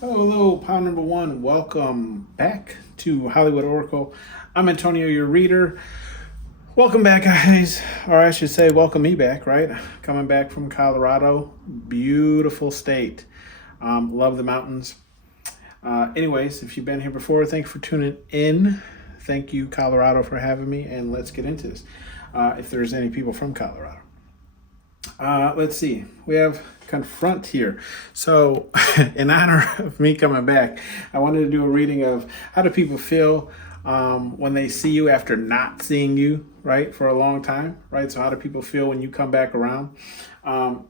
Hello, pound number one. Welcome back to Hollywood Oracle. I'm Antonio, your reader. Welcome back, guys. Or I should say, welcome me back, right? Coming back from Colorado. Beautiful state. Love the mountains. Anyways, if you've been here before, thank you for tuning in. Thank you, Colorado, for having me. And let's get into this. If there's any people from Colorado. Let's see. We have confront here. So, in honor of me coming back, I wanted to do a reading of how do people feel when they see you after not seeing you, right, for a long time, right? So, how do people feel when you come back around?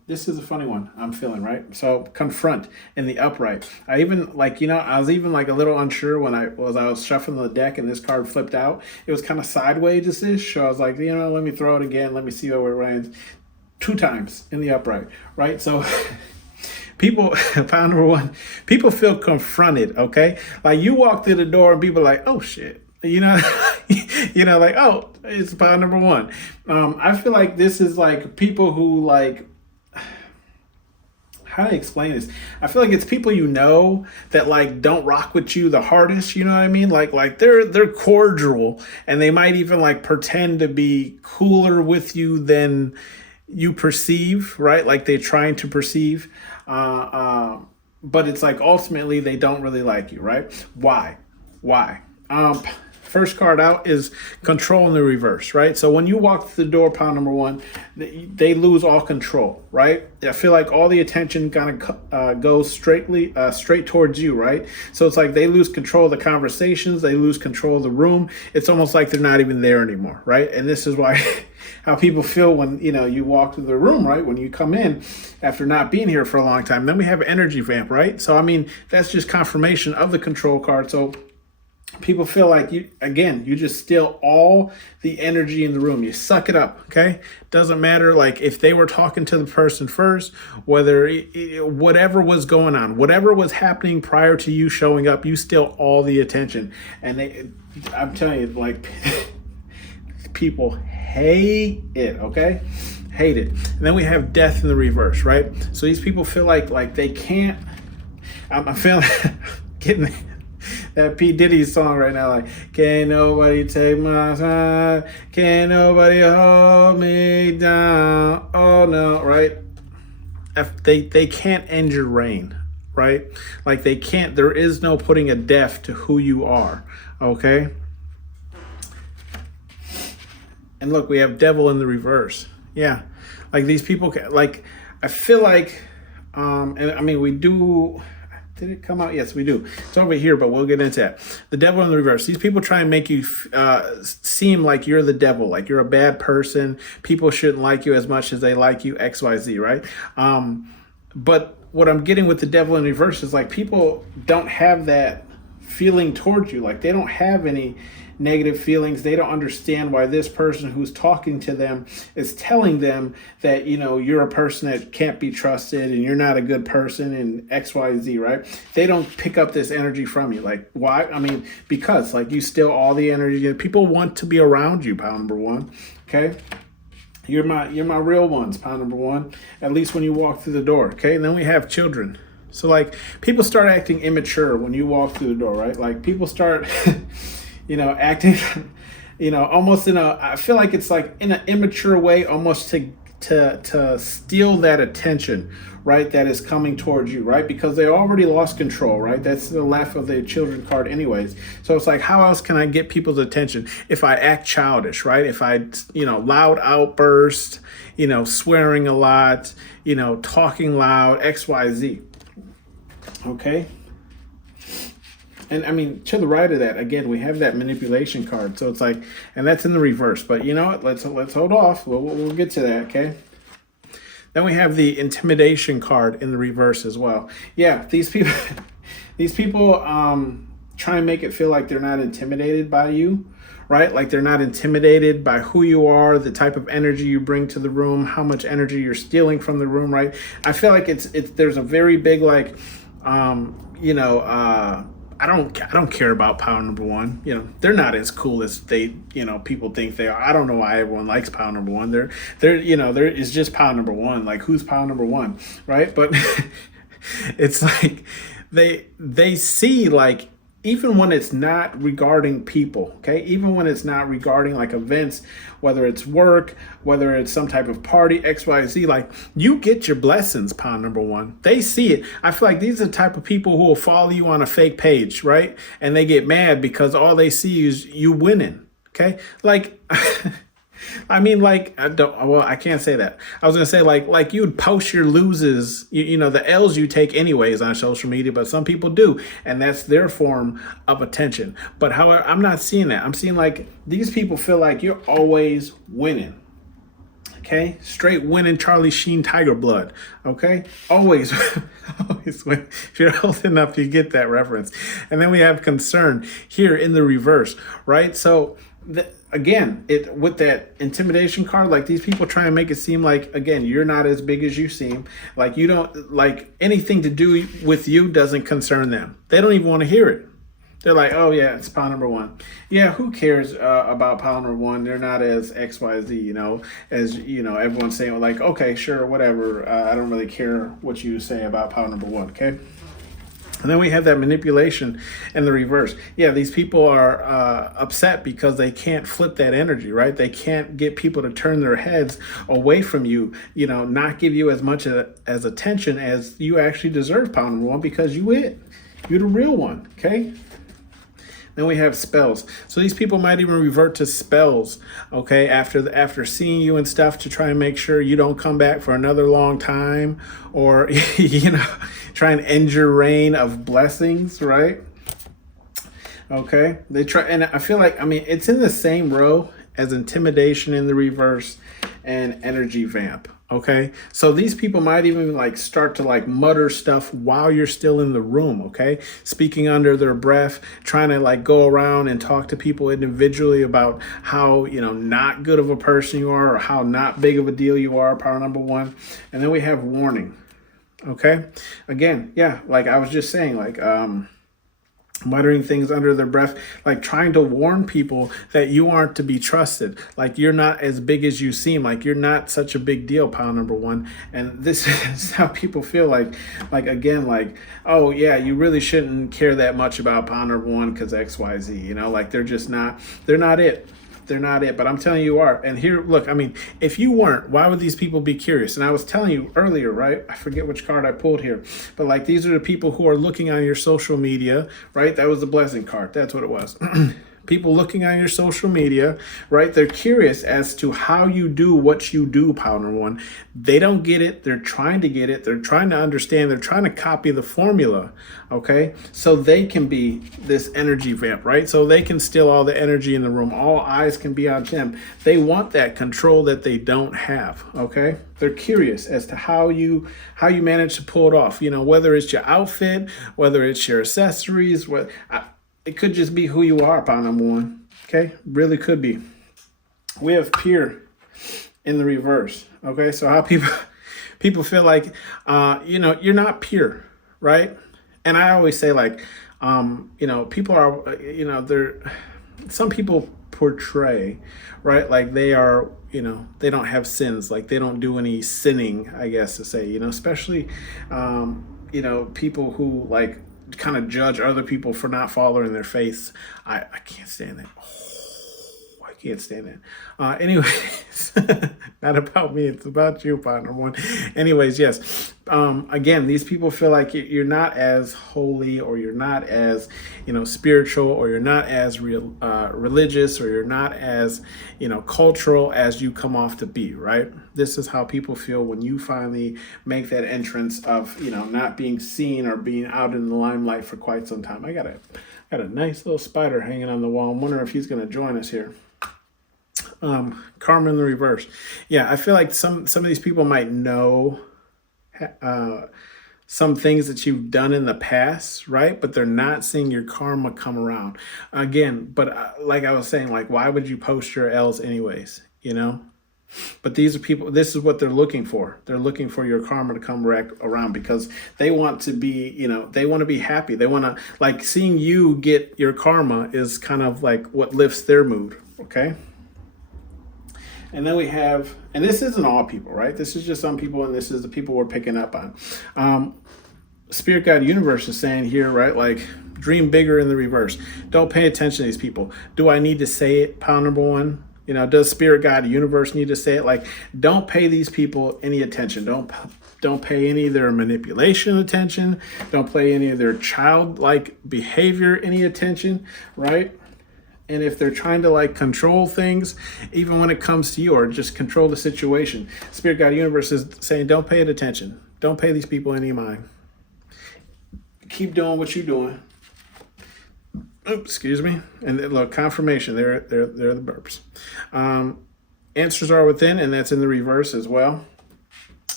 This is a funny one I'm feeling, right? So, confront in the upright. I even I was even like a little unsure when I was shuffling the deck and this card flipped out. It was kind of sideways ish. So I was like, let me throw it again. Let me see where it lands. 2 times in the upright, right? So people, pound number one, people feel confronted, okay? Like you walk through the door and people are like, oh shit, like, oh, it's pound number one. I feel like this is like people who like, how do I explain this? I feel like it's people that like don't rock with you the hardest, you know what I mean? Like they're cordial and they might even like pretend to be cooler with you than you perceive, right? Like they're trying to perceive, but it's like ultimately they don't really like you, right? Why? First card out is control in the reverse, right? So when you walk through the door, pound number one, they lose all control, right? I feel like all the attention kind of goes straight towards you, right? So it's like they lose control of the conversations, they lose control of the room. It's almost like they're not even there anymore, right? And this is why how people feel when you walk through the room, right? When you come in after not being here for a long time. Then we have energy vamp, right? So I mean that's just confirmation of the control card. So people feel like you just steal all the energy in the room. You suck it up, okay? Doesn't matter like if they were talking to the person first, whether whatever was going on, whatever was happening prior to you showing up, you steal all the attention. And I'm telling you, like people hate it, okay? Hate it. And then we have death in the reverse, right? So these people feel like they can't. I'm feeling getting that P. Diddy song right now, like, can't nobody take my side, can't nobody hold me down, oh no, right? They can't end your reign, right? Like they can't, there is no putting a death to who you are, okay? And look, we have devil in the reverse. Yeah, like these people, like, I feel like, and I mean, we do. Did it come out? Yes, we do. It's over here, but we'll get into that. The devil in the reverse. These people try and make you seem like you're the devil, like you're a bad person. People shouldn't like you as much as they like you, XYZ, right? But what I'm getting with the devil in reverse is like people don't have that feeling towards you. Like they don't have any negative feelings. They don't understand why this person who's talking to them is telling them that, you're a person that can't be trusted and you're not a good person and XYZ, right? They don't pick up this energy from you. Like, why? I mean, because like you steal all the energy. People want to be around you, pound number one. Okay. You're my real ones, pound number one, at least when you walk through the door. Okay. And then we have children. So like people start acting immature when you walk through the door, right? Like people start acting, almost I feel like it's like in an immature way, almost to steal that attention, right? That is coming towards you, right? Because they already lost control, right? That's the left of the children card anyways. So it's like, how else can I get people's attention if I act childish, right? If I, loud outburst, swearing a lot, talking loud, XYZ. Okay. And I mean, to the right of that, again, we have that manipulation card. So it's like, and that's in the reverse. But you know what? Let's hold off. We'll get to that, okay? Then we have the intimidation card in the reverse as well. Yeah, these people, try and make it feel like they're not intimidated by you, right? Like they're not intimidated by who you are, the type of energy you bring to the room, how much energy you're stealing from the room, right? I feel like there's a very big like, I don't care about pound number one. They're not as cool as they, people think they are. I don't know why everyone likes pound number one. There is just pound number one. Like who's pound number one, right? But it's like they see, like, even when it's not regarding people, okay, even when it's not regarding like events, whether it's work, whether it's some type of party, XYZ, like, you get your blessings, pound number one. They see it. I feel like these are the type of people who will follow you on a fake page, right? And they get mad because all they see is you winning. Okay, like I mean, like, I can't say that. I was gonna say, like you'd post your loses, the L's you take anyways on social media, but some people do, and that's their form of attention. But however, I'm not seeing that. I'm seeing like these people feel like you're always winning. Okay, straight winning Charlie Sheen Tiger Blood. Okay, always, always win. If you're old enough, you get that reference. And then we have concern here in the reverse, right? So again, it with that intimidation card, like these people try and make it seem like, again, you're not as big as you seem. Like you don't, like, anything to do with you doesn't concern them. They don't even want to hear it. They're like, oh yeah, it's pile number one. Yeah, who cares about pile number one? They're not as XYZ, as everyone's saying, like, okay, sure, whatever. I don't really care what you say about pile number one. Okay. And then we have that manipulation in the reverse. Yeah, these people are upset because they can't flip that energy, right? They can't get people to turn their heads away from you, not give you as much as attention as you actually deserve, pound number one, because you're the real one, okay? Then we have spells. So these people might even revert to spells, okay, after seeing you and stuff, to try and make sure you don't come back for another long time, or try and end your reign of blessings, right? Okay, they try, and I feel like, it's in the same row as intimidation in the reverse and energy vamp. Okay, so these people might even like start to like mutter stuff while you're still in the room. Okay, speaking under their breath, trying to like go around and talk to people individually about how not good of a person you are, or how not big of a deal you are, power number one. And then we have warning. Okay, again, yeah, like I was just saying, like muttering things under their breath, like trying to warn people that you aren't to be trusted, like you're not as big as you seem, like you're not such a big deal, pile number one. And this is how people feel, like again, like, oh yeah, you really shouldn't care that much about pile number one because XYZ, like they're not it. They're not it, but I'm telling you, you are. And here, look, if you weren't, why would these people be curious? And I was telling you earlier, right? I forget which card I pulled here, but like these are the people who are looking on your social media, right? That was the blessing card. That's what it was. People looking on your social media, right? They're curious as to how you do what you do, Powder One. They don't get it. They're trying to get it. They're trying to understand. They're trying to copy the formula, okay? So they can be this energy vamp, right? So they can steal all the energy in the room. All eyes can be on them. They want that control that they don't have, okay? They're curious as to how you manage to pull it off. Whether it's your outfit, whether it's your accessories, it could just be who you are, pound number one. Okay, really could be. We have peer in the reverse. Okay, so how people feel like, you're not pure, right? And I always say, like, people are, some people portray, right, like they are, they don't have sins, like they don't do any sinning, I guess to say, especially, people who like kind of judge other people for not following their faith. I can't stand that. I can't stand that. Anyways, not about me. It's about you, partner one. Anyways, yes. Again, these people feel like you're not as holy, or you're not as, spiritual, or you're not as religious, or you're not as, cultural as you come off to be, right? This is how people feel when you finally make that entrance of, not being seen or being out in the limelight for quite some time. I got a nice little spider hanging on the wall. I'm wondering if he's going to join us here. Karma in the reverse. Yeah, I feel like some of these people might know some things that you've done in the past, right? But they're not seeing your karma come around again. But like I was saying, like, why would you post your L's anyways? But these are people, this is what they're looking for. They're looking for your karma to come around because they want to be, they want to be happy. They want to, like, seeing you get your karma is kind of like what lifts their mood. Okay. And then we have, and this isn't all people, right? This is just some people, and this is the people we're picking up on. Spirit Guide Universe is saying here, right? Like, dream bigger in the reverse. Don't pay attention to these people. Do I need to say it? Pound number one. You know, does Spirit Guide Universe need to say it? Like, don't pay these people any attention. Don't pay any of their manipulation attention. Don't pay any of their childlike behavior any attention, right? And if they're trying to like control things, even when it comes to you, or just control the situation, Spirit Guide Universe is saying, don't pay it attention. Don't pay these people any mind. Keep doing what you're doing. Oops, excuse me. And look, confirmation. They're the burps. Answers are within, and that's in the reverse as well.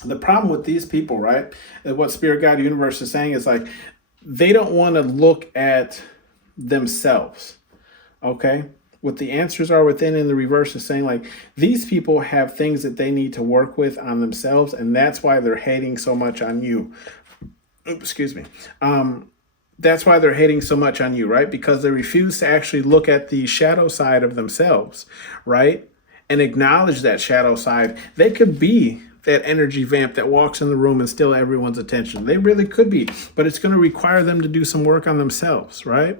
The problem with these people, right? And what Spirit Guide Universe is saying is like, they don't want to look at themselves. Okay. What the answers are within in the reverse is saying like, these people have things that they need to work with on themselves. And that's why they're hating so much on you. Oops, excuse me. That's why they're hating so much on you, right? Because they refuse to actually look at the shadow side of themselves, right? And acknowledge that shadow side. They could be that energy vamp that walks in the room and steal everyone's attention. They really could be, but it's going to require them to do some work on themselves, right?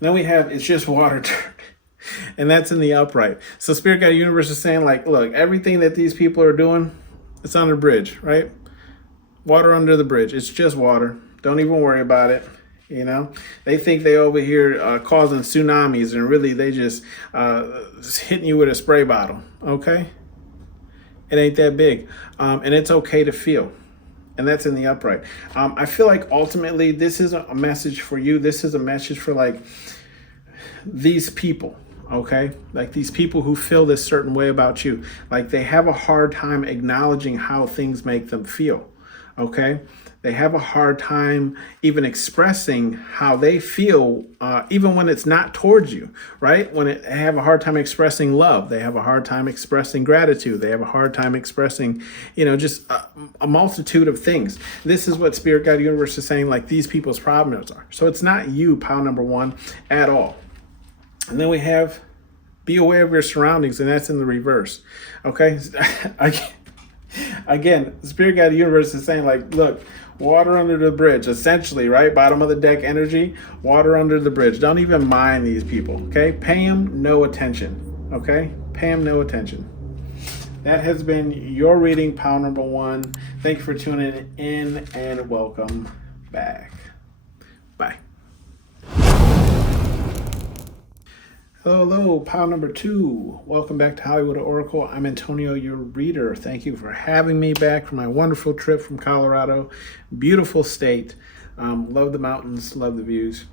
Then we have, it's just water, and that's in the upright. So Spirit Guide Universe is saying like, look, everything that these people are doing, it's on the bridge, right? Water under the bridge. It's just water. Don't even worry about it. You know, they think they over here causing tsunamis, and really they just hitting you with a spray bottle. Okay. It ain't that big. And it's okay to feel. And that's in the upright. I feel like ultimately this isn't a message for you. This is a message for like these people, okay? Like these people who feel this certain way about you. Like they have a hard time acknowledging how things make them feel, okay? They have a hard time even expressing how they feel, even when it's not towards you, right? They have a hard time expressing love. They have a hard time expressing gratitude. They have a hard time expressing, you know, just a multitude of things. This is what Spirit Guide Universe is saying, like these people's problems are. So it's not you, pile number one, at all. And then we have be aware of your surroundings, and that's in the reverse, okay? Again, Spirit Guide Universe is saying like, look, water under the bridge, essentially, right? Bottom of the deck energy, water under the bridge. Don't even mind these people, okay? Pay them no attention, okay? Pay them no attention. That has been your reading, pile number one. Thank you for tuning in, and welcome back. Bye. Hello, pile number two. Welcome back to Hollywood Oracle. I'm Antonio, your reader. Thank you for having me back from my wonderful trip from Colorado. Beautiful state. Love the mountains, love the views.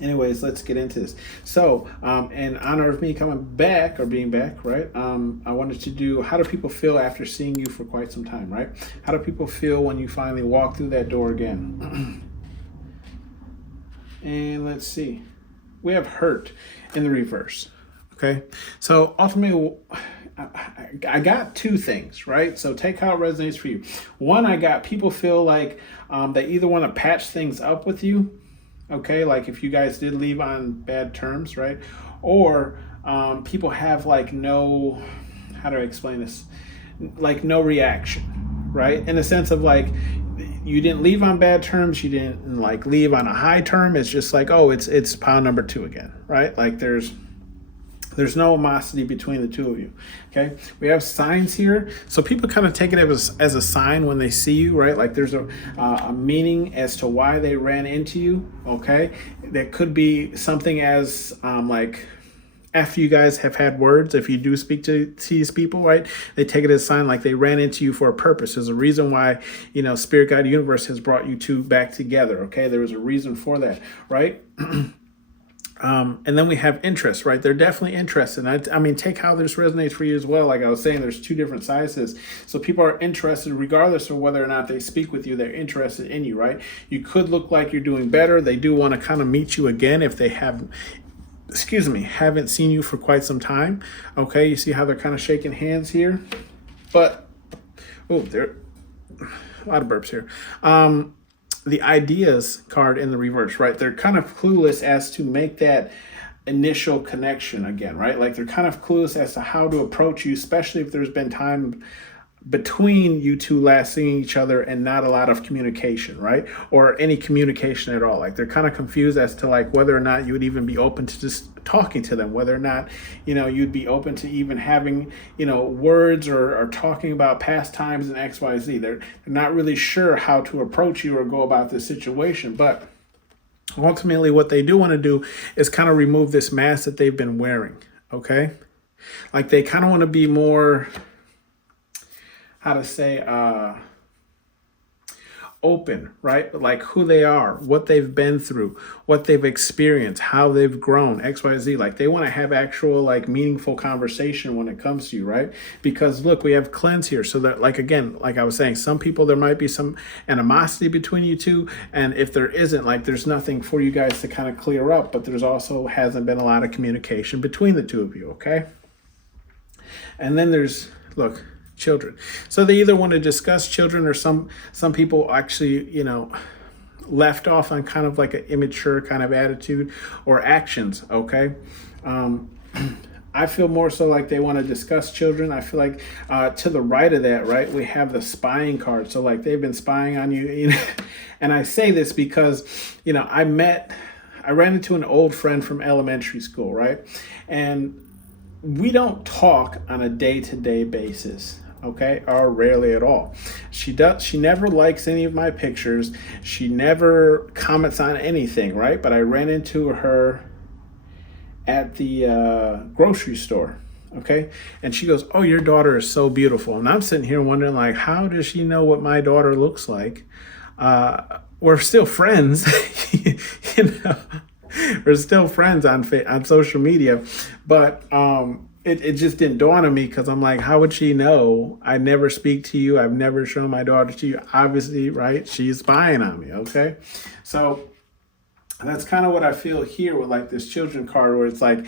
Anyways, let's get into this. So, in honor of me coming back, or being back, right? I wanted to do, how do people feel after seeing you for quite some time, right? How do people feel when you finally walk through that door again? And let's see. We have hurt in the reverse, okay? So ultimately, I got two things, right? So take how it resonates for you. One, I got people feel like they either want to patch things up with you, okay? Like if you guys did leave on bad terms, right? Or people have like no, how do I explain this? Like no reaction, right? In the sense of like, you didn't leave on bad terms. You didn't like leave on a high term. It's just like, oh, it's pile number two again, right? Like there's no animosity between the two of you. Okay. We have signs here. So people kind of take it as a sign when they see you, right? Like there's a meaning as to why they ran into you. Okay. That could be something as like, after you guys have had words, if you do speak to these people, right, they take it as a sign like they ran into you for a purpose. There's a reason why, you know, Spirit Guide Universe has brought you two back together, okay? There was a reason for that, right? And then we have interest, right? They're definitely interested. I mean, take how this resonates for you as well. Like I was saying, there's two different sizes. So people are interested regardless of whether or not they speak with you. They're interested in you, right? You could look like you're doing better. They do want to kind of meet you again if they have... haven't seen you for quite some time. Okay, you see how they're kind of shaking hands here? But, oh, there a lot of burps here. The ideas card in the reverse, right? They're kind of clueless as to make that initial connection again, right? Like they're kind of clueless as to how to approach you, especially if there's been time between you two last seeing each other and not a lot of communication, right? Or any communication at all. Like they're kind of confused as to like whether or not you would even be open to just talking to them, whether or not, you'd be open to even having, words or talking about past times and XYZ. They're not really sure how to approach you or go about this situation. But ultimately what they do want to do is kind of remove this mask that they've been wearing. Okay. Like they kind of want to be more, how to say, open, right? Like who they are, what they've been through, what they've experienced, how they've grown, XYZ. Like they want to have actual like meaningful conversation when it comes to you, right? Because look, we have cleanse here. So that like, again, like I was saying, some people, there might be some animosity between you two. And if there isn't, like there's nothing for you guys to kind of clear up, but there's also hasn't been a lot of communication between the two of you. Okay. And then there's, look, children. So they either want to discuss children, or some people actually, left off on kind of like an immature kind of attitude or actions. Okay. I feel more so like they want to discuss children. I feel like to the right of that, right, we have the spying card. So like they've been spying on you, and I say this because, I ran into an old friend from elementary school, right? And we don't talk on a day-to-day basis, okay, or rarely at all. She never likes any of my pictures. She never comments on anything, right? But I ran into her at the grocery store, okay? And she goes, "Oh, your daughter is so beautiful." And I'm sitting here wondering, like, how does she know what my daughter looks like? We're still friends, We're still friends on social media, but it just didn't dawn on me, because I'm like, how would she know? I never speak to you. I've never shown my daughter to you. Obviously, right? She's spying on me. Okay, so that's kind of what I feel here with like this children card, where it's like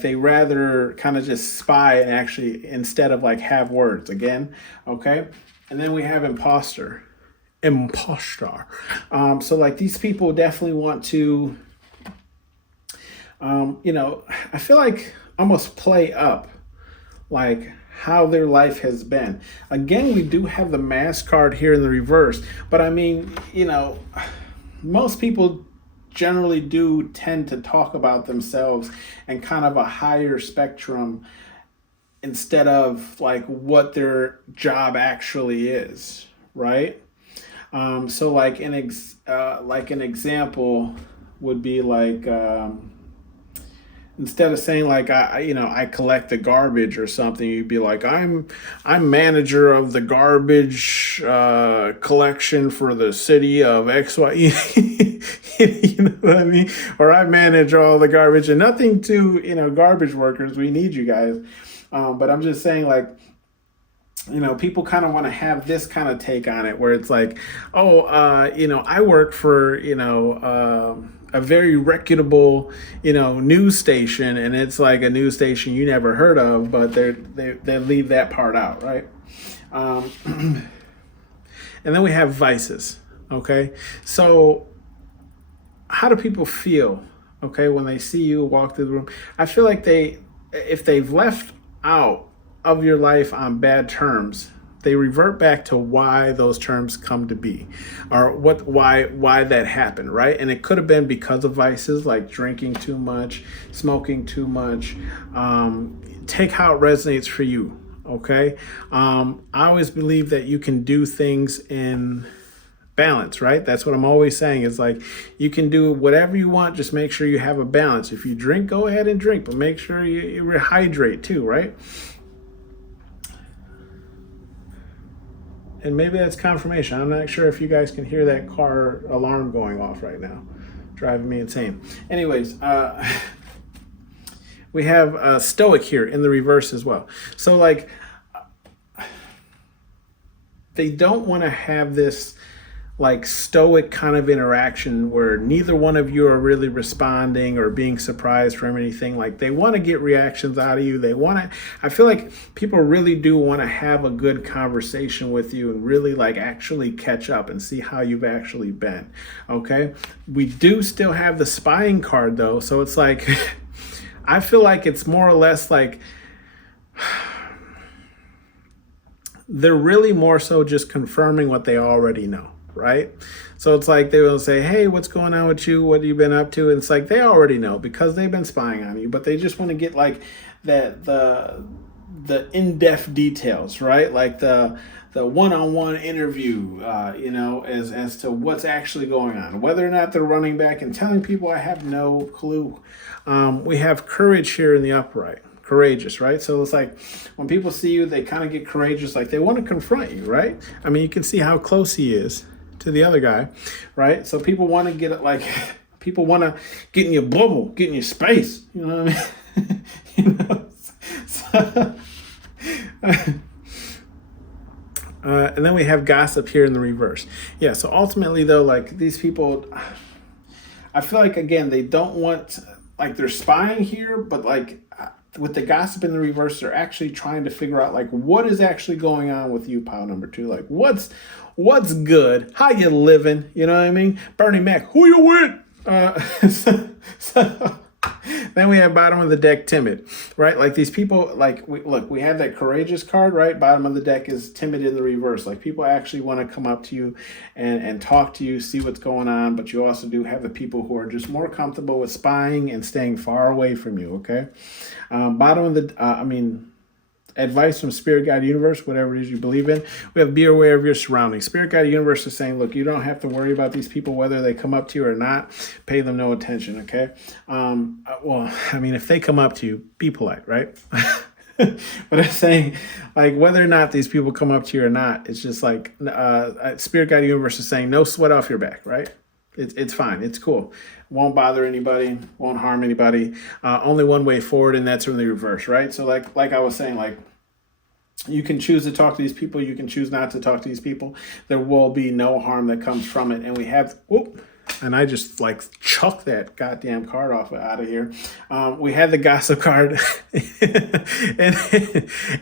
they rather kind of just spy and actually, instead of like have words again. Okay, and then we have imposter. So like these people definitely want to, I feel like almost play up like how their life has been. Again, we do have the mask card here in the reverse, but I mean, most people generally do tend to talk about themselves and kind of a higher spectrum instead of like what their job actually is, right? So like an example would be like, instead of saying like I collect the garbage or something, you'd be like, I'm manager of the garbage collection for the city of XY. You know what I mean? Or I manage all the garbage. And nothing to garbage workers. We need you guys. But I'm just saying, like, people kind of want to have this kind of take on it, where it's like, I work for, a very reputable, news station, and it's like a news station you never heard of, but they leave that part out, right? And then we have vices, okay? So how do people feel, okay, when they see you walk through the room? I feel like if they've left out of your life on bad terms, they revert back to why those terms come to be, or why that happened, right? And it could have been because of vices like drinking too much, smoking too much. Take how it resonates for you, okay? I always believe that you can do things in balance, right? That's what I'm always saying, is like, you can do whatever you want, just make sure you have a balance. If you drink, go ahead and drink, but make sure you rehydrate too, right? And maybe that's confirmation. I'm not sure if you guys can hear that car alarm going off right now, driving me insane. Anyways, we have stoic here in the reverse as well. So like, they don't want to have this like stoic kind of interaction where neither one of you are really responding or being surprised from anything. Like, they want to get reactions out of you. I feel like people really do want to have a good conversation with you and really like actually catch up and see how you've actually been. Okay. We do still have the spying card though. So it's like, I feel like it's more or less like, they're really more so just confirming what they already know, right? So it's like they will say, hey, what's going on with you? What have you been up to? And it's like they already know because they've been spying on you, but they just want to get like that the in-depth details, right? Like the one-on-one interview, as to what's actually going on. Whether or not they're running back and telling people, I have no clue. We have courage here in the upright. Courageous, right? So it's like when people see you, they kind of get courageous, like they want to confront you, right? I mean, you can see how close he is to the other guy, right? So people want to get it, like people want to get in your bubble, get in your space, you know what I mean? So, and then we have gossip here in the reverse. Yeah, so ultimately though, like these people, I feel like, again, they don't want, like they're spying here, but like with the gossip in the reverse, they're actually trying to figure out like what is actually going on with you, pile number two. Like what's good? How you living? You know what I mean? Bernie Mac, who you with? So then we have bottom of the deck, timid, right? Like these people, like we have that courageous card, right? Bottom of the deck is timid in the reverse. Like people actually want to come up to you and talk to you, see what's going on. But you also do have the people who are just more comfortable with spying and staying far away from you. Okay. Bottom of the, advice from Spirit Guide Universe, whatever it is you believe in. We have be aware of your surroundings. Spirit Guide Universe is saying, look, you don't have to worry about these people, whether they come up to you or not. Pay them no attention, okay? If they come up to you, be polite, right? But I'm saying, like, whether or not these people come up to you or not, it's just like Spirit Guide Universe is saying, no sweat off your back, right? It's fine. It's cool. Won't bother anybody. Won't harm anybody. Only one way forward, and that's from the reverse, right? So like I was saying, like you can choose to talk to these people. You can choose not to talk to these people. There will be no harm that comes from it. And we have, and I just like chuck that goddamn card out of here. We had the gossip card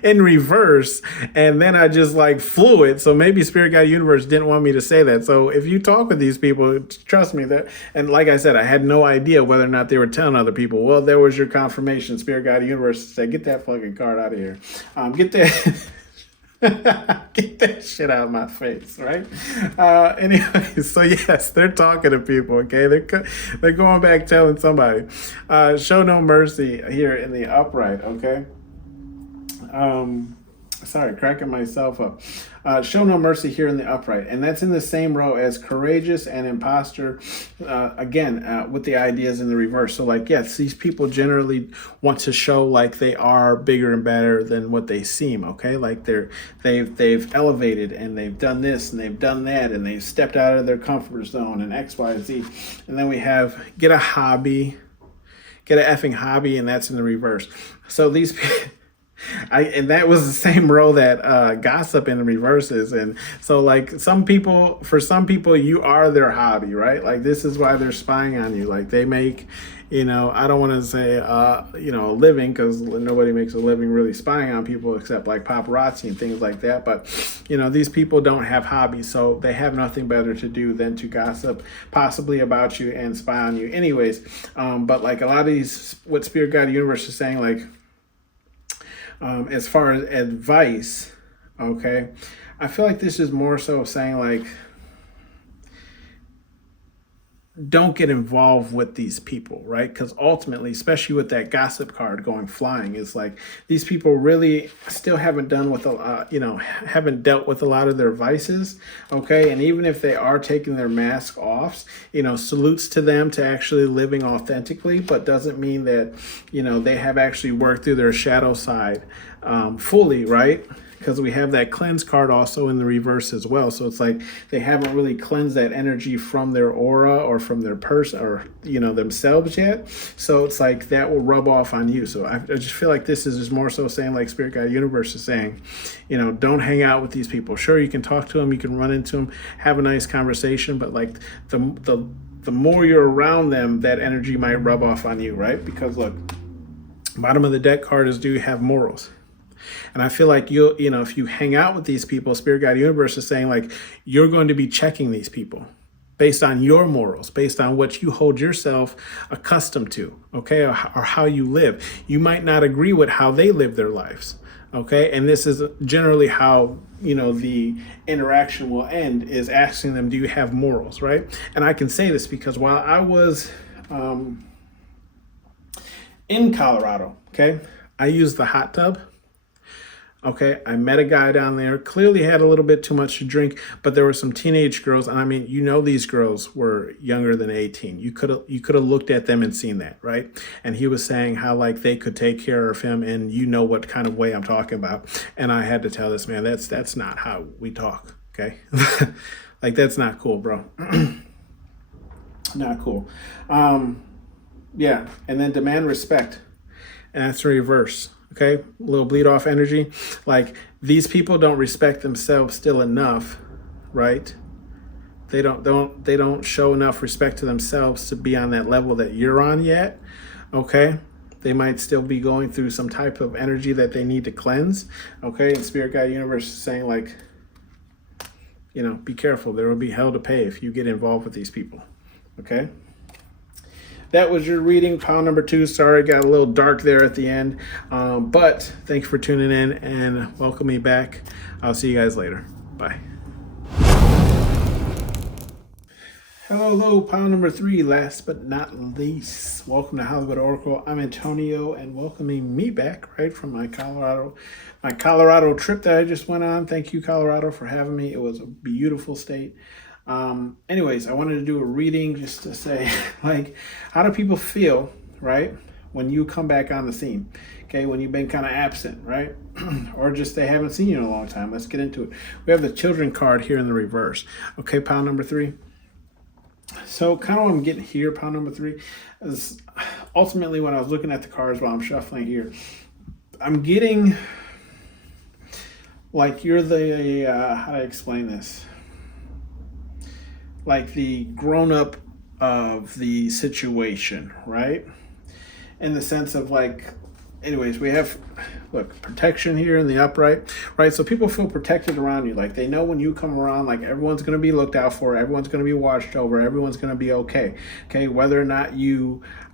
in reverse, and then I just like flew it. So maybe Spirit Guide Universe didn't want me to say that. So if you talk with these people, trust me that. And like I said, I had no idea whether or not they were telling other people. Well, there was your confirmation. Spirit Guide Universe said, get that fucking card out of here. Get that. Get that shit out of my face, right? Anyway, so yes, they're talking to people, okay? They're going back telling somebody. Show no mercy here in the upright, okay? Sorry, cracking myself up. Show no mercy here in the upright. And that's in the same row as courageous and imposter, with the ideas in the reverse. So like, yes, these people generally want to show like they are bigger and better than what they seem, okay? Like they've elevated and they've done this and they've done that and they've stepped out of their comfort zone and X, Y, Z. And then we have get a hobby, get an effing hobby, and that's in the reverse. So these people... and that was the same row that gossip in the reverse is. And so like for some people, you are their hobby, right? Like this is why they're spying on you. Like they make, I don't want to say, a living, because nobody makes a living really spying on people except like paparazzi and things like that. But, these people don't have hobbies, so they have nothing better to do than to gossip possibly about you and spy on you anyways. But like a lot of these, what Spirit Guide Universe is saying, like, as far as advice, okay, I feel like this is more so saying like, don't get involved with these people, right? Because ultimately, especially with that gossip card going flying, it's like these people really still haven't dealt with a lot of their vices, okay? And even if they are taking their mask off, salutes to them to actually living authentically, but doesn't mean that, they have actually worked through their shadow side fully, right? Because we have that cleanse card also in the reverse as well. So it's like they haven't really cleansed that energy from their aura or from their person or, themselves yet. So it's like that will rub off on you. So I just feel like this is just more so saying, like Spirit Guide Universe is saying, don't hang out with these people. Sure, you can talk to them, you can run into them, have a nice conversation, but like the more you're around them, that energy might rub off on you, right? Because look, bottom of the deck card is, do you have morals? And I feel like if you hang out with these people, Spirit Guide Universe is saying like you're going to be checking these people based on your morals, based on what you hold yourself accustomed to, okay, or how you live. You might not agree with how they live their lives, Okay, and this is generally how the interaction will end, is asking them, do you have morals, right? And I can say this because while I was in Colorado, okay, I used the hot tub. Okay, I met a guy down there, clearly had a little bit too much to drink, but there were some teenage girls, and I mean, these girls were younger than 18. You could have looked at them and seen that, right? And he was saying how like they could take care of him, and what kind of way I'm talking about. And I had to tell this man, that's not how we talk, okay? Like, that's not cool, bro. Not cool. Yeah, and then demand respect, and that's the reverse. Okay, a little bleed off energy. Like, these people don't respect themselves still enough, right? They don't show enough respect to themselves to be on that level that you're on yet. Okay, they might still be going through some type of energy that they need to cleanse. Okay, and Spirit Guide Universe is saying, like, be careful. There will be hell to pay if you get involved with these people. Okay. That was your reading, pile number 2. Sorry, got a little dark there at the end. But thank you for tuning in and welcome me back. I'll see you guys later. Bye. Hello, pile number 3. Last but not least, welcome to Hollywood Oracle. I'm Antonio, and welcoming me back right from my Colorado trip that I just went on. Thank you, Colorado, for having me. It was a beautiful state. Anyways, I wanted to do a reading just to say, like, how do people feel, right, when you come back on the scene? Okay, when you've been kind of absent, right? Or just they haven't seen you in a long time. Let's get into it. We have the children card here in the reverse. Okay, pile number 3. So kind of what I'm getting here, pile number 3, is ultimately when I was looking at the cards while I'm shuffling here, I'm getting, like, you're the, how do I explain this? Like the grown-up of the situation, right? In the sense of, like, anyways, we have, look, protection here in the upright, right? So people feel protected around you. Like, they know when you come around, like, everyone's going to be looked out for, everyone's going to be watched over, everyone's going to be okay. Okay, whether or not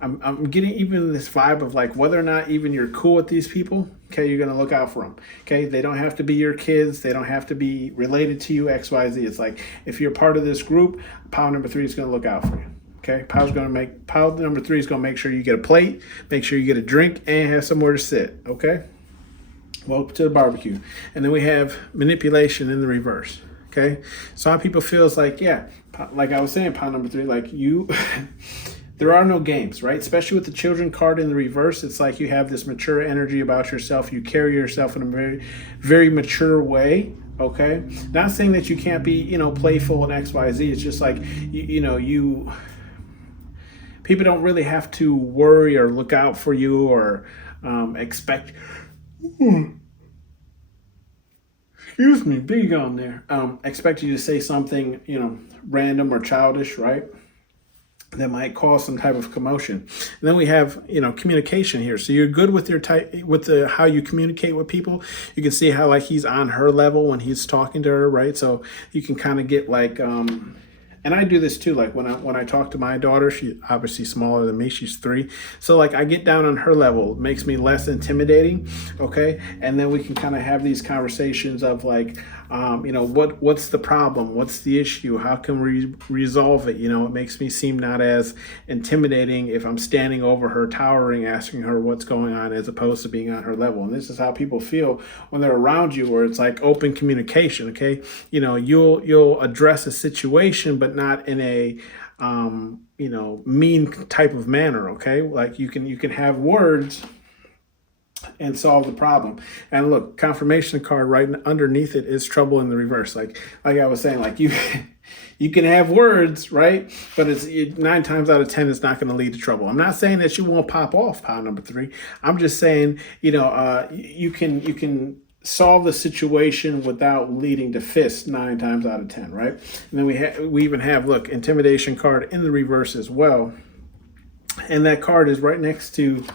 I'm getting even this vibe of, like, whether or not even you're cool with these people, okay, you're going to look out for them. Okay, they don't have to be your kids, they don't have to be related to you, XYZ. It's like, if you're part of this group, pile number 3 is going to look out for you. Okay, pile number 3 is going to make sure you get a plate, make sure you get a drink, and have somewhere to sit. Okay, welcome to the barbecue. And then we have manipulation in the reverse. Okay, so how people feels like, yeah, like I was saying, pile number 3, like you, there are no games, right? Especially with the children card in the reverse, it's like you have this mature energy about yourself. You carry yourself in a very, very mature way. Okay, not saying that you can't be, playful and XYZ. It's just like people don't really have to worry or look out for you or expect. Excuse me, big on there. Expect you to say something, random or childish, right? That might cause some type of commotion. And then we have, communication here. So you're good with how you communicate with people. You can see how, like, he's on her level when he's talking to her, right? So you can kind of get, like, and I do this too. Like, when I talk to my daughter, she's obviously smaller than me. She's 3. So, like, I get down on her level. It makes me less intimidating. Okay. And then we can kind of have these conversations of, like, what's the problem? What's the issue? How can we resolve it? It makes me seem not as intimidating if I'm standing over her, towering, asking her what's going on, as opposed to being on her level. And this is how people feel when they're around you, where it's like open communication. Okay. You'll address a situation, but not in a, mean type of manner. Okay. Like, you can have words and solve the problem. And look, confirmation card right underneath it is trouble in the reverse. Like I was saying, like, you can have words, right? But it's 9 times out of 10, it's not going to lead to trouble. I'm not saying that you won't pop off, pile number 3. I'm just saying, you can solve the situation without leading to fists 9 times out of 10, right? And then we even have, look, intimidation card in the reverse as well. And that card is right next to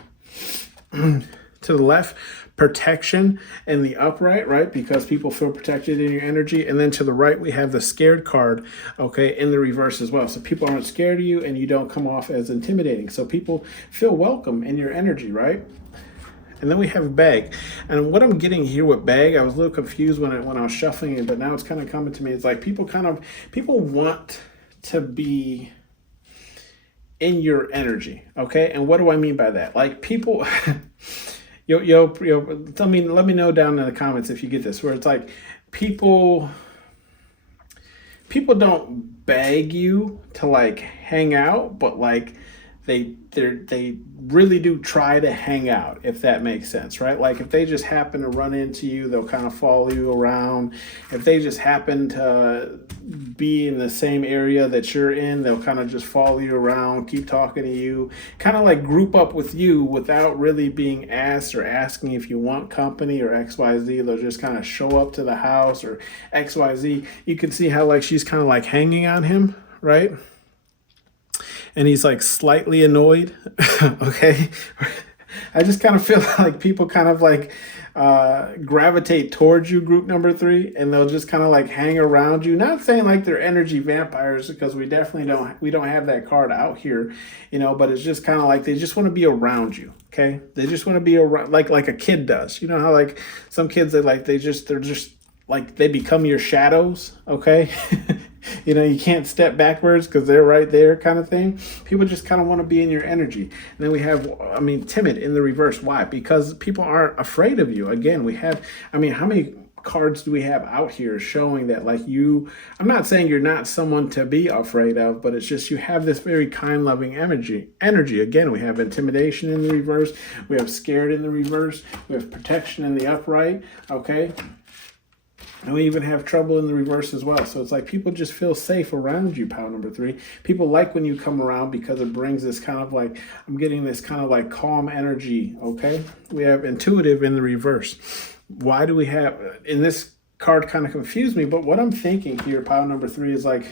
the left, protection in the upright, right? Because people feel protected in your energy. And then to the right, we have the scared card, okay, in the reverse as well. So people aren't scared of you and you don't come off as intimidating. So people feel welcome in your energy, right? And then we have bag. And what I'm getting here with bag, I was a little confused when I was shuffling it, but now it's kind of coming to me. It's like people want to be in your energy, okay? And what do I mean by that? Like people, let me know down in the comments if you get this, where it's like people don't beg you to like hang out, but like they really do try to hang out, if that makes sense, right? Like if they just happen to run into you, they'll kind of follow you around. If they just happen to be in the same area that you're in, they'll kind of just follow you around, keep talking to you, kind of like group up with you without really being asked or asking if you want company or XYZ. They'll just kind of show up to the house or XYZ. You can see how like she's kind of like hanging on him, right? And he's like slightly annoyed. Okay. I just kind of feel like people kind of like gravitate towards you, group number 3, and they'll just kind of like hang around you. Not saying like they're energy vampires, because we don't have that card out here, but it's just kind of like they just want to be around you. Okay. They just want to be around like a kid does. You know how like some kids they're just like they become your shadows. Okay. You can't step backwards because they're right there, kind of thing. People just kind of want to be in your energy. And then we have, timid in the reverse. Why? Because people aren't afraid of you. Again, we have, how many cards do we have out here showing that like I'm not saying you're not someone to be afraid of, but it's just you have this very kind, loving energy. Again, we have intimidation in the reverse. We have scared in the reverse. We have protection in the upright. Okay. And we even have trouble in the reverse as well. So it's like people just feel safe around you, pile number 3. People like when you come around because it brings this kind of like, I'm getting this kind of like calm energy, okay? We have intuitive in the reverse. Why do we have, in this card kind of confused me, but what I'm thinking here, pile number 3, is like,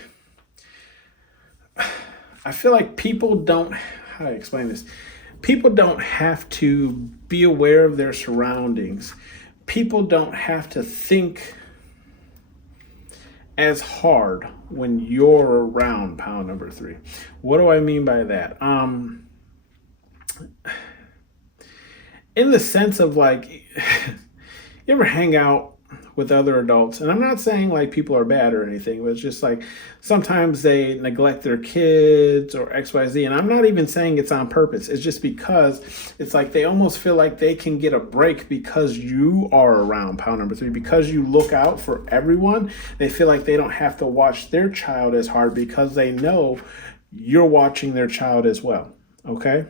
I feel like people don't, how do I explain this? People don't have to be aware of their surroundings. People don't have to think as hard when you're around, pile number 3. What do I mean by that? In the sense of like, you ever hang out with other adults? And I'm not saying like people are bad or anything, but it's just like sometimes they neglect their kids or XYZ. And I'm not even saying it's on purpose. It's just because it's like they almost feel like they can get a break because you are around, pile number 3, because you look out for everyone. They feel like they don't have to watch their child as hard because they know you're watching their child as well. Okay.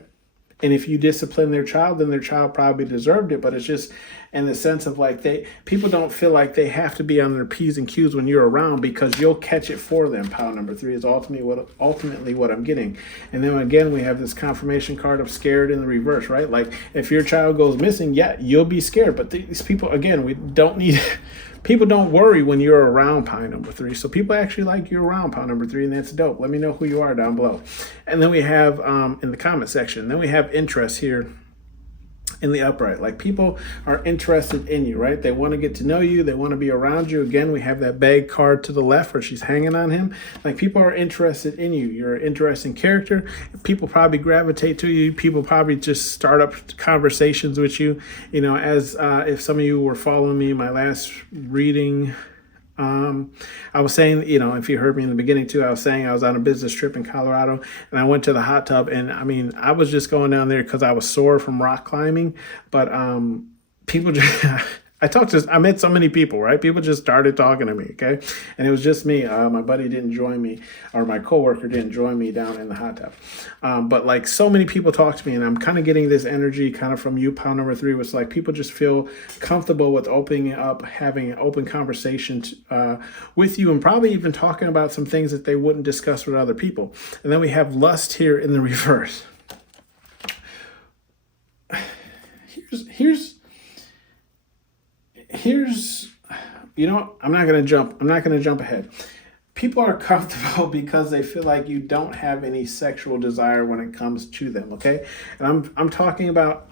And if you discipline their child, then their child probably deserved it. But it's just in the sense of like people don't feel like they have to be on their P's and Q's when you're around, because you'll catch it for them. Pile number 3 is ultimately what I'm getting. And then again, we have this confirmation card of scared in the reverse, right? Like if your child goes missing, yeah, you'll be scared. But these people, again, we don't need... People don't worry when you're around, pile number 3. So people actually like you around, pile number 3, and that's dope. Let me know who you are down below. And then we have in the comment section, then we have interest here in the upright. Like people are interested in you, right? They want to get to know you. They want to be around you. Again, we have that bag card to the left where she's hanging on him. Like people are interested in you. You're an interesting character. People probably gravitate to you. People probably just start up conversations with you. As if some of you were following me in my last reading, I was saying, if you heard me in the beginning too, I was saying I was on a business trip in Colorado and I went to the hot tub, and I was just going down there because I was sore from rock climbing, but people just, I met so many people, right? People just started talking to me, okay? And it was just me. My buddy didn't join me, or my coworker didn't join me down in the hot tub. But like so many people talk to me, and I'm kind of getting this energy kind of from you, pile number 3, was like people just feel comfortable with opening up, having an open conversation with you, and probably even talking about some things that they wouldn't discuss with other people. And then we have lust here in the reverse. Here's I'm not going to jump ahead. People are comfortable because they feel like you don't have any sexual desire when it comes to them, okay? And I'm talking about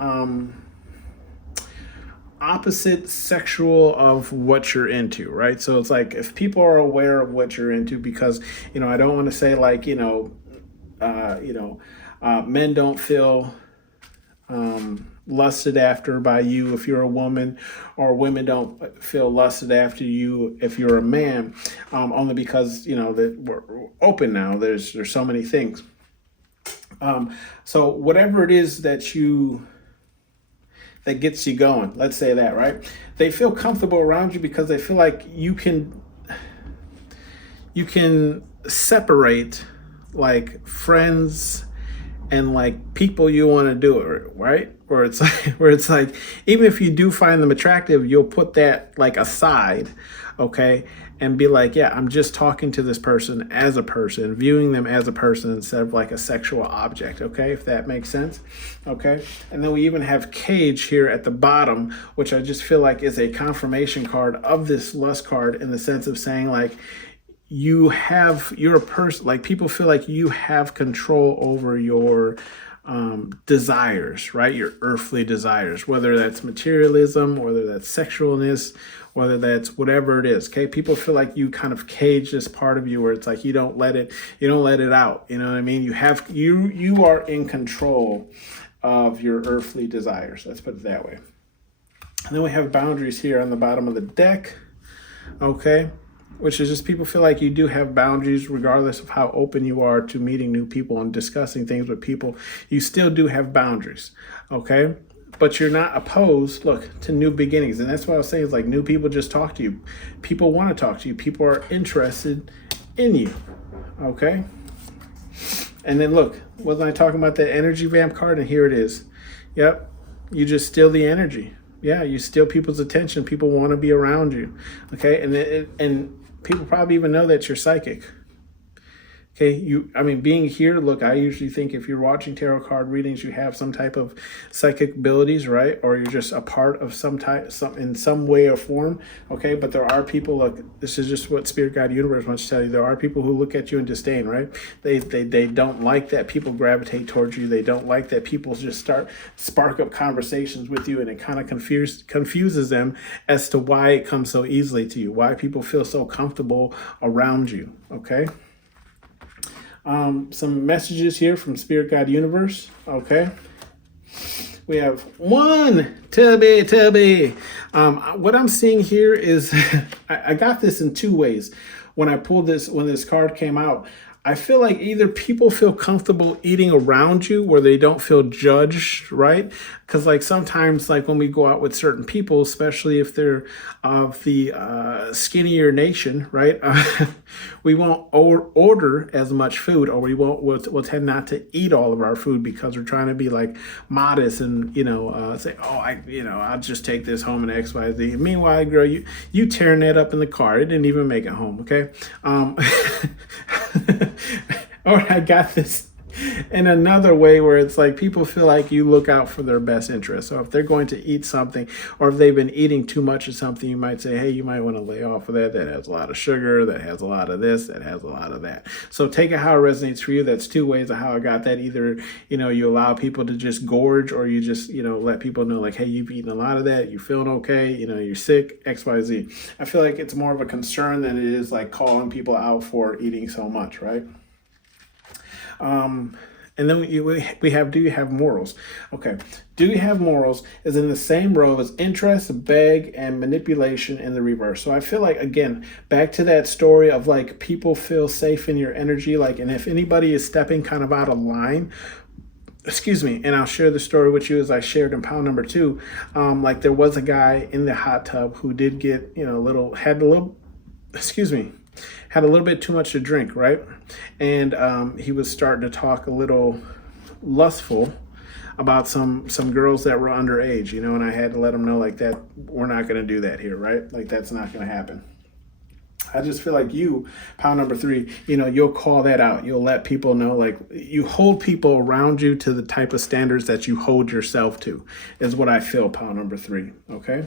opposite sexual of what you're into, right? So it's like if people are aware of what you're into, because I don't want to say like men don't feel lusted after by you if you're a woman, or women don't feel lusted after you if you're a man, only because, that we're open now. There's so many things. So whatever it is that gets you going, let's say that, right? They feel comfortable around you because they feel like you can separate like friends and like people you want to do it, right? Where it's like even if you do find them attractive, you'll put that like aside, okay, and be like, yeah, I'm just talking to this person as a person, viewing them as a person instead of like a sexual object, okay, if that makes sense, okay. And then we even have cage here at the bottom, which I just feel like is a confirmation card of this lust card, in the sense of saying like, you're a person, like people feel like you have control over your desires, right? Your earthly desires, whether that's materialism, whether that's sexualness, whether that's whatever it is. Okay. People feel like you kind of cage this part of you where it's like, you don't let it out. You know what I mean? You are in control of your earthly desires. Let's put it that way. And then we have boundaries here on the bottom of the deck. Okay. Which is just people feel like you do have boundaries regardless of how open you are to meeting new people and discussing things with people. You still do have boundaries, okay? But you're not opposed, to new beginnings. And that's what I was saying, is like new people just talk to you. People want to talk to you. People are interested in you, okay? And then wasn't I talking about that energy vamp card? And here it is. Yep, you just steal the energy. Yeah, you steal people's attention. People want to be around you, okay? And people probably even know that you're psychic. Okay, being here, I usually think if you're watching tarot card readings, you have some type of psychic abilities, right? Or you're just a part of in some way or form, okay? But there are people, this is just what Spirit Guide Universe wants to tell you. There are people who look at you in disdain, right? They don't like that people gravitate towards you. They don't like that people just spark up conversations with you, and it kind of confuses them as to why it comes so easily to you, why people feel so comfortable around you, okay? Some messages here from Spirit Guide Universe. Okay. We have one Tubby. What I'm seeing here is I got this in two ways. When this card came out, I feel like either people feel comfortable eating around you where they don't feel judged, right? Because sometimes when we go out with certain people, especially if they're of the skinnier nation, right? We won't order as much food, or we'll tend not to eat all of our food because we're trying to be modest and say, I'll just take this home and X, Y, Z. Meanwhile, girl, you tearing that up in the car. It didn't even make it home, okay? Or I got this in another way where it's people feel like you look out for their best interest. So if they're going to eat something, or if they've been eating too much of something, you might say, hey, you might want to lay off of that. That has a lot of sugar, that has a lot of this, that has a lot of that. So take it how it resonates for you. That's two ways of how I got that. Either, you allow people to just gorge, or you just, let people know hey, you've eaten a lot of that. You're feeling okay. You're sick, X, Y, Z. I feel like it's more of a concern than it is calling people out for eating so much, right? And then we have, do you have morals? Okay. Do you have morals is in the same row as interest, beg, and manipulation in the reverse. So I feel again, back to that story of people feel safe in your energy. And if anybody is stepping kind of out of line, excuse me, and I'll share the story with you as I shared in pound number 2. There was a guy in the hot tub who did get, had a little bit too much to drink, right? And he was starting to talk a little lustful about some girls that were underage, and I had to let him know that we're not going to do that here, right? That's not going to happen. I just feel you, pound number 3, you'll call that out. You'll let people know, you hold people around you to the type of standards that you hold yourself to, is what I feel, pound number 3, okay?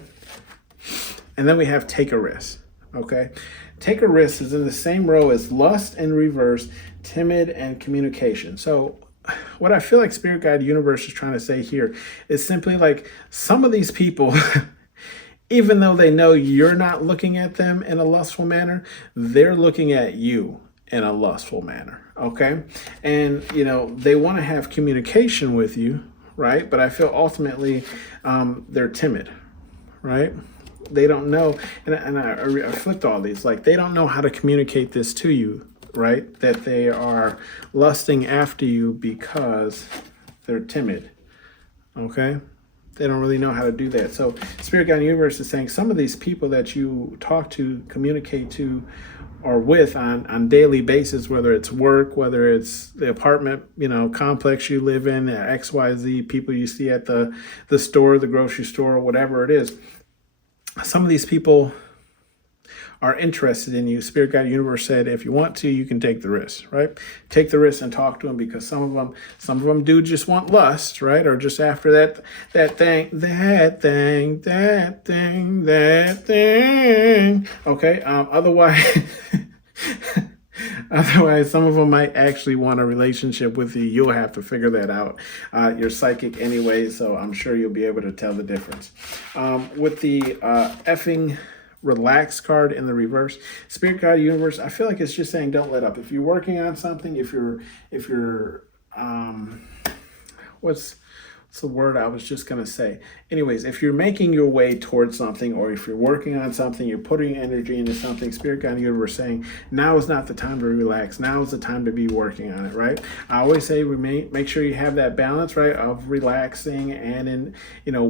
And then we have take a risk, okay? Take a risk is in the same row as lust and reverse, timid, and communication. So what I feel Spirit Guide Universe is trying to say here is simply some of these people, even though they know you're not looking at them in a lustful manner, they're looking at you in a lustful manner, okay? And, they want to have communication with you, right? But I feel ultimately they're timid, right? They don't know, and I flipped all these, like they don't know how to communicate this to you, right? That they are lusting after you because they're timid, okay? They don't really know how to do that. So Spirit Guide Universe is saying some of these people that you talk to, communicate to, or with on daily basis, whether it's work, whether it's the apartment, complex you live in, XYZ, people you see at the store, the grocery store, whatever it is. Some of these people are interested in you. Spirit Guide Universe said, if you want to, you can take the risk, right? Take the risk and talk to them, because some of them do just want lust, right? Or just after that thing. Okay. Otherwise, some of them might actually want a relationship with you. You'll have to figure that out. You're psychic anyway, so I'm sure you'll be able to tell the difference. With the effing relax card in the reverse, Spirit Guide Universe, I feel like it's just saying don't let up. If you're working on something, if you're what's the word I was just gonna say? Anyways, if you're making your way towards something, or if you're working on something, you're putting energy into something, Spirit Guide Universe saying now is not the time to relax. Now is the time to be working on it, right? I always say make sure you have that balance, right, of relaxing and in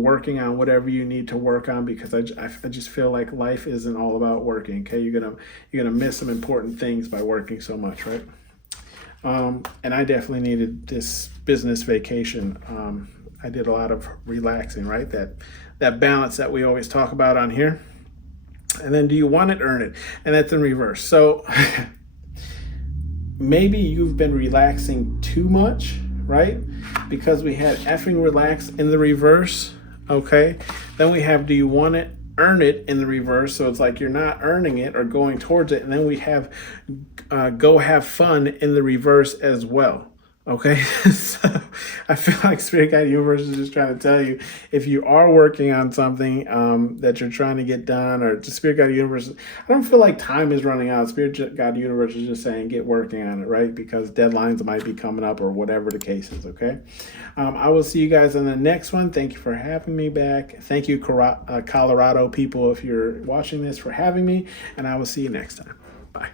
working on whatever you need to work on, because I just feel like life isn't all about working. Okay, you're gonna miss some important things by working so much, right? And I definitely needed this business vacation. I did a lot of relaxing, right? That balance that we always talk about on here. And then do you want it, earn it? And that's in reverse. So maybe you've been relaxing too much, right? Because we had effing relax in the reverse, okay? Then we have do you want it, earn it in the reverse. So it's like you're not earning it or going towards it. And then we have go have fun in the reverse as well. Okay, so I feel like Spirit Guide Universe is just trying to tell you, if you are working on something that you're trying to get done, or just Spirit Guide Universe, I don't feel like time is running out. Spirit Guide Universe is just saying get working on it, right? Because deadlines might be coming up, or whatever the case is, okay? I will see you guys on the next one. Thank you for having me back. Thank you, Colorado people, if you're watching this, for having me, and I will see you next time. Bye.